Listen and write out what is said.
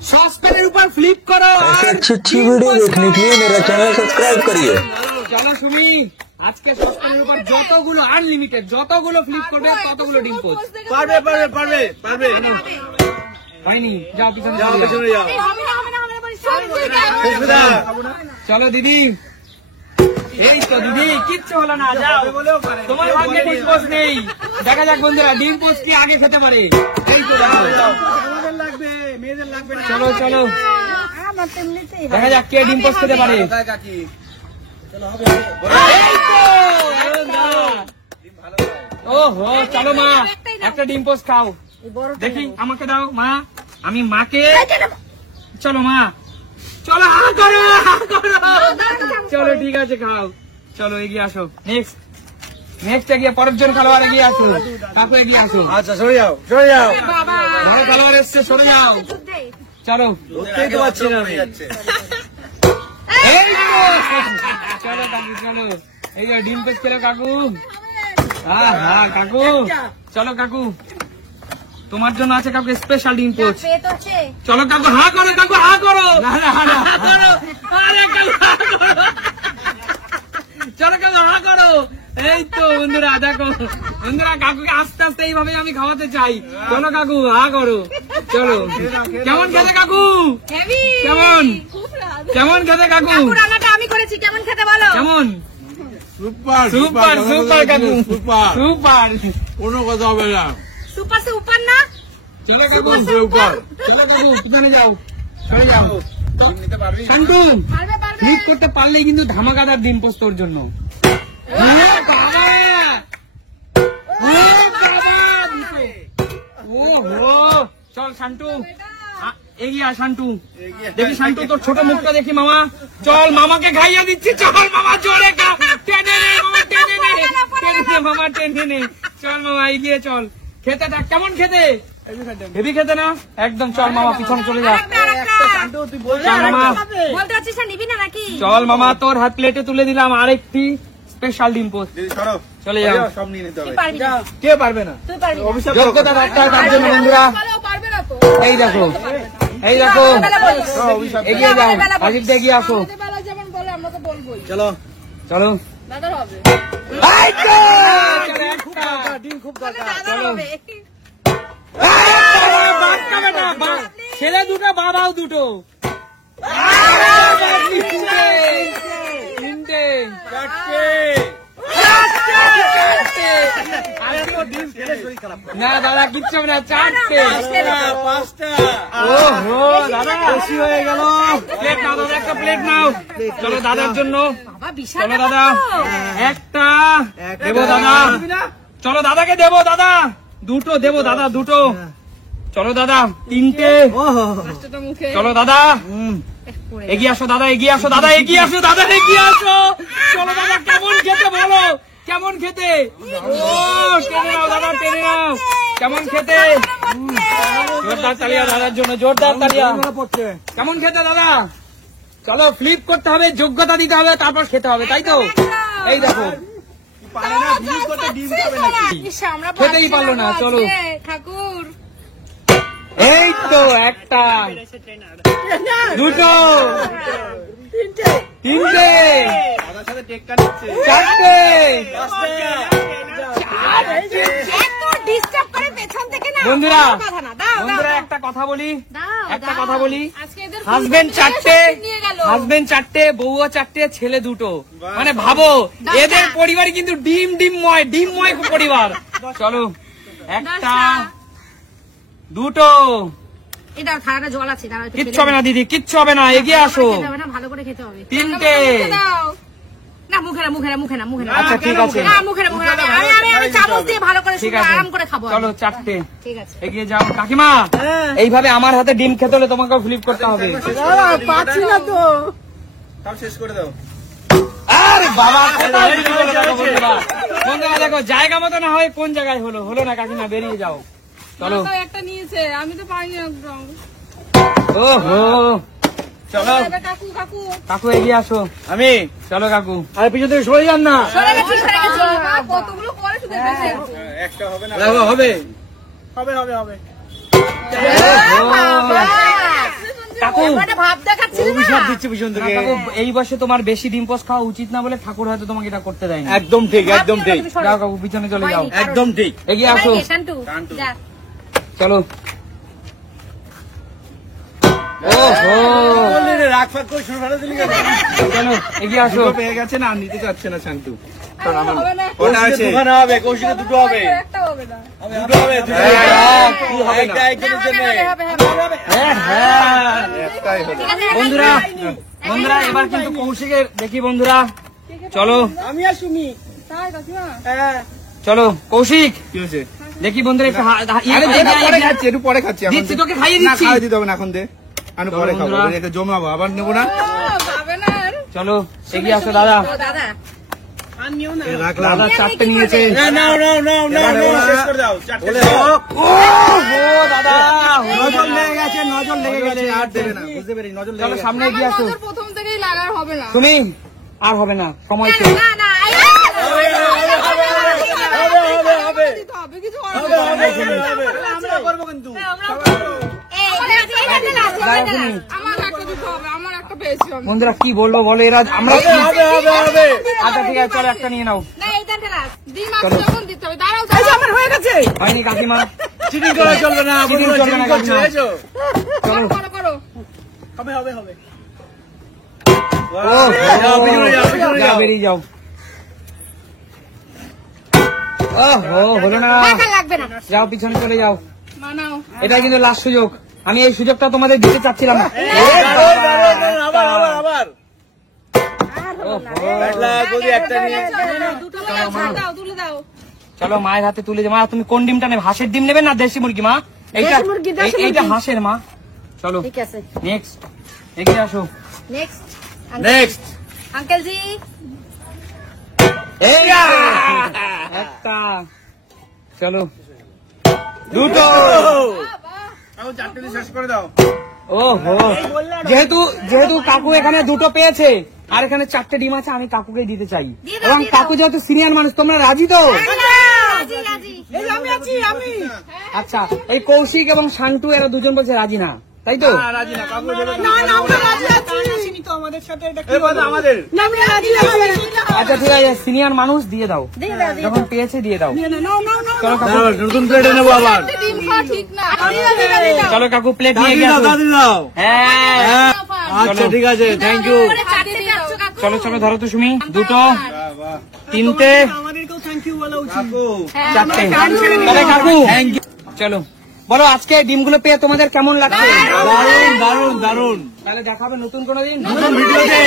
Saucepan ऊपर flip करो। ऐसी अच्छी वीडियो देखने के लिए मेरा चैनल सब्सक्राइब करिए। चलो सुमी आज के सॉसपेन ऊपर যতগুলো আনলিমিটেড যতগুলো ফ্লিপ করবে ততগুলো ডিম পোচ পারবে পারবে পারবে পারবে হয়নি যাও পিছনে যাও পিছনে যাও চলো দিদি এই তো দিদি কিচ্ছু হলো না যাও তোমার ভাগ্যে ডিম পোচ নেই দেখা যাক বন্ধুরা ডিম পোচ কি আগে খেতে পারে এই তো মেয়েদের লাগবে মেয়েদের লাগবে না চলো চলো দেখা যাক কে ডিম পোচ খেতে পারে কাকি চলো হবে এই তো ওহো চলো মা একটা ডিম পোচ খাও দেখি আমাকে দাও মা আমি মাকে চলো মা চলো হা করো চলো ঠিক আছে খাও চলো এগিয়ে আসো নেক্সট এগিয়ে পরের জন খেলোয়াড় এগিয়ে আসো কাকু এগিয়ে আসো আচ্ছা সরে যাও সরে যাও ভালো খেলোয়াড় এসছে সরে যাও চলো ধরতেই তো পারছি না আমি এই তো চলো কাকু চলো এই যে ডিম পোচ খেলো কাকু হ্যাঁ হ্যাঁ কাকু চলো কাকু তোমার জন্য আছে কাকু স্পেশাল ডিম পোচ চলো কাকু হা করো কাকু হা করো হা করো আরে কাকু হা করো চলো কাকু হা করো এই তো বন্ধুরা দেখো বন্ধুরা কাকুকে আস্তে আস্তে এইভাবে আমি খাওয়াতে চাই চলো কাকু হা করো চলো কেমন খেতে কাকু কেমন কেমন খেতে কাকু রান্নাটা আমি করেছি কেমন খেতে বলো কেমন সুপার সুপার সুপার কাকু সুপার সুপার কোনো কথা হবে না সুপার সে উপর না চলো কাকু সুপার চলো কাকু পিছনে যাও চলে যাও নিতে পারবি শান্তু পারবে পারবে ক্লিক করতে পারলেই কিন্তু ধামাকাদার ডিম পোস্ট তোর জন্য চল শান্তু এগিয়ে আয় শান্তু দেখি শান্তু তোর ছোট মুখটা দেখি মামা চল মামাকে খাইয়ে দিচ্ছি চল মামা জোরে খা টেনে নে মামা টেনে নে মামা টেনে নে চল মামা এগিয়ে চল খেতে থাক কেমন খেতে হেভি খেতে না একদম চল মামা পিছনে চলে যা চল মামা বলতে হচ্ছিস না নিবি না নাকি চল মামা তোর হাত প্লেটে তুলে দিলাম আরেকটি স্পেশাল ডিম পোস্ট দিদি সরো চলে যাও সব নিয়ে নিতে হবে তুই পারবি না কে পারবে না তুই পারবি না যোগ্যতা দরকার তার জন্য বন্ধুরা বলো পারবে না তো এই দেখো এগিয়ে যাও আজিব দা এগিয়ে আসো আমাদের বেলা যেমন বলে আমরা তো বলবোই চলো চলো দাদার হবে এই তো! চলো, একটা। ডিম খুব দরকার দাদার হবে আরে, বাচ্চা বেটা, ছেলে দুটো বাবাও দুটো তিনটে চারটে না দাদা কিচ্ছু হবে না চারটে পাঁচটা ওহো দাদা বেশি হয়ে গেল প্লেট নাও দাদা একটা প্লেট নাও চলো দাদার জন্য বাবা বিশাল চলো দাদা একটা দেবো দাদা না চলো দাদাকে দেবো দাদা দুটো দেবো দাদা দুটো চলো দাদা তিনটে চলো দাদা এগিয়ে আসো দাদা এগিয়ে আসো দাদা এগিয়ে আসো দাদা এগিয়ে আসো চলো দাদা কেমন খেতে বলো কেমন খেতে ও টেনে নাও দাদা টেনে নাও কেমন খেতে জোরদার তালিয়া দাদার জন্য জোরদার তালিয়া কেমন খেতে দাদা চলো ফ্লিপ করতে হবে যোগ্যতা দিতে হবে তারপর খেতে হবে তাই তো এই দেখো পারে না ডিম করতে ডিম খাবে নাকি ইস, আমরা খেতেই পারলো না, পারছি চলো। ঠাকুর এই তো একটা দুটো তিনটে দাদার সাথে টেক্কা নিচ্ছে চারটে এত ডিস্টার্ব করে পেছন থেকে না বন্ধুরা কথা না দাও বন্ধুরা দাও একটা কথা বলি দাও একটা দাও। কথা বলি আজকে এদের হাজবেন্ড ফুল চারটে নিয়ে গেল হাজবেন্ড চারটে বউও চারটে ছেলে দুটো মানে ভাবো এদের পরিবার কিন্তু ডিমময় পরিবার চলো একটা দুটো এটা থালাটা জল আছে দাঁড়াও একটু কিচ্ছু ফেলে হবে না দিদি কিচ্ছু হবে না এগিয়ে আসো খেতে হবে না, ভালো করে খেতে হবে তিনটে। মুখে দাও। না মুখে না মুখে না মুখে না মুখে না আচ্ছা ঠিক আছে না মুখে না মুখে না আমি চামচ দিয়ে ভালো করে ঠিক শুধু আছে আরাম করে খাবো আমি। চলো চারটে ঠিক আছে এগিয়ে যাও কাকিমা এইভাবে আমার হাতে ডিম খেতে হলে তোমাকে ফ্লিপ করতে হবে পাচ্ছি না তো সব শেষ করে দাও আরে বাবা কোথায় বিক্রি করে দেখো বন্ধুরা বন্ধুরা দেখো জায়গা মতো না হয় কোন জায়গায় হলো না কাকিমা বেরিয়ে যাও চলো একটা নিয়েছে আমি তো পাইনি একদম ওহো চলো কাকু কাকু কাকু এগিয়ে আসো আমি চলো কাকু আর পিছন থেকে সরে যান না সরে গেছি কতগুলো করে শুধু দেখেছে একটা হবে না দেখো হবে হবে হবে হবে ওহো। কাকু এবারে ভাব দেখাচ্ছিস না অভিশাপ দিচ্ছে পিছন না, থেকে। কাকু এই বয়সে তোমার বেশি ডিম পোস্ট খাওয়া উচিত না বলে ঠাকুর হয়তো তোমাকে এটা করতে দেয়নি। একদম ঠিক, একদম ঠিক, যাও কাকু পিছনে চলে যাও, হয়নি। একদম ঠিক। এগিয়ে আসো, শান্তু যা চলো। ওহো, বললি রে, রাগ ফাগ করে শুরু করে দিলি কেন? চলো এগিয়ে আসো। দুটো পেয়ে গেছে না, আর নিতে চাচ্ছে না শান্তু। কারণ আমার হবে না। ওটা আছে, দুখানা হবে, কৌশিকে দুটো হবে, একটা হবে না দুটো হবে, দুটো এই, হবে। কি হবে না? একটা একজনের জন্য। হ্যাঁ, হ্যাঁ। একটাই হলো। ঠিক আছে, বন্ধুরা বন্ধুরা এবার কিন্তু কৌশিকের দেখি বন্ধুরা, চলো আমি আর সুমি। তাই কাকিমা চলো কৌশিক কি হয়েছে? দেখি বন্ধুরা একটু আরে দে না, পরে খাচ্ছি, একটু পরে খাচ্ছি। এখন দিচ্ছি দে। তোকে, খাইয়ে না, দিচ্ছি। খাইয়ে দিতে হবে না, এখন দে। আমি পরে খাবো, বন্ধুরা। এটা জমাবো, আবার নেবো না। যাবে না আর। চলো এগিয়ে আসো দাদা। ও দাদা এই রাখলাম। দাদা চারটে নিয়েছে। নাও, শেষ করে দাও, চারটে দাও। ও দাদা, নজর লেগে গেছে, নজর লেগে গেছে, আর দেবে না, বুঝতে পেরেছি, নজর লেগে চলো গেছে। সামনে এগিয়ে আসো। প্রথম থেকেই লাগার হবে না তুমি আর হবে না, সময় শেষ। না না হবে। দিতে হবে কিছু আমরা করবো কিন্তু। দাঁড়াও তুমি। আমার একটা দিতে হবে আমার একটা পেয়েছি আমি বন্ধুরা কি বলবো বলো, এরা আমরা হবে। আচ্ছা ঠিক আছে, চলো একটা নিয়ে নাও। না এইটা লাস্ট ডিম চলো। যখন দিতে হবে দাঁড়াও আমার হয়ে গেছে হয়নি কাকিমা, চিটিং করা চলবে না, চিটিং বন্ধুরা, চলবে না, চিটিং করছে, কাকিমা। এসো। চলো। করো করো হবে। ও যাও, পিছনে যাও, পিছনে যাও, যাও। বেরিয়ে যাও। ওহো, হলো না, টাকা লাগবে না যাও পিছনে চলে যাও। মানাও এটা কিন্তু লাস্ট সুযোগ, আমি এই সুযোগটা তোমাদের দিতে চাচ্ছিলাম না। আবার। ওহো। একলা গদি একটা নিয়ে। দুটো ছাড় দাও তুলে দাও চলো মায়ের হাতে তুলে দে। মা তুমি কোন ডিমটা নেবে, হাঁসের ডিম নেবে না দেশি মুরগি? মা এইটা, দেশি মুরগি, দেশি এইটা মুরগি। হাঁসের। মা চলো ঠিক আছে নেক্সট, এগিয়ে আসো। Next next. আঙ্কেল জি এই যা, একটা, চলো দুটো। এখন চারটে দিয়ে শেষ করে দাও। ওহো, যেহেতু কাকু এখানে দুটো পেয়েছে আর এখানে চারটে ডিম আছে, আমি কাকুকে দিতে চাই। দিয়ে দাও, এবং দিয়ে দাও। কাকু যেহেতু সিনিয়র মানুষ, তোমরা রাজি তো? রাজি রাজি আমি আছি আমি আচ্ছা, এই কৌশিক এবং শান্তু এরা দুজন বলছে রাজি না, তাই তো? রাজি না, কাকু দেবে না না আমরা রাজি আছি আমাদের। না আমরা রাজি আছি আচ্ছা ঠিক আছে, সিনিয়র মানুষ দিয়ে দাও, দিয়ে দাও যখন পেয়েছে দিয়ে দাও। না না না চলো কাকু, নতুন প্লেটে নেবো আবার। ডিম খাওয়া ঠিক না দিয়ে দাও চলো কাকু প্লেট নিয়ে গিয়ে আসো। দাও। হ্যাঁ, আচ্ছা ঠিক আছে, থ্যাংক ইউ। চারটে দাও চলো চলো ধরো তো সুমি, দুটো, তিনটে, কাকু চারটে। তাহলে কাকু চলো বলো, আজকে ডিমগুলো পেয়ে তোমাদের কেমন লাগছে? দারুন, দারুন, দারুন। তাহলে দেখাবে নতুন কোনো দিন, নতুন ভিডিওতে।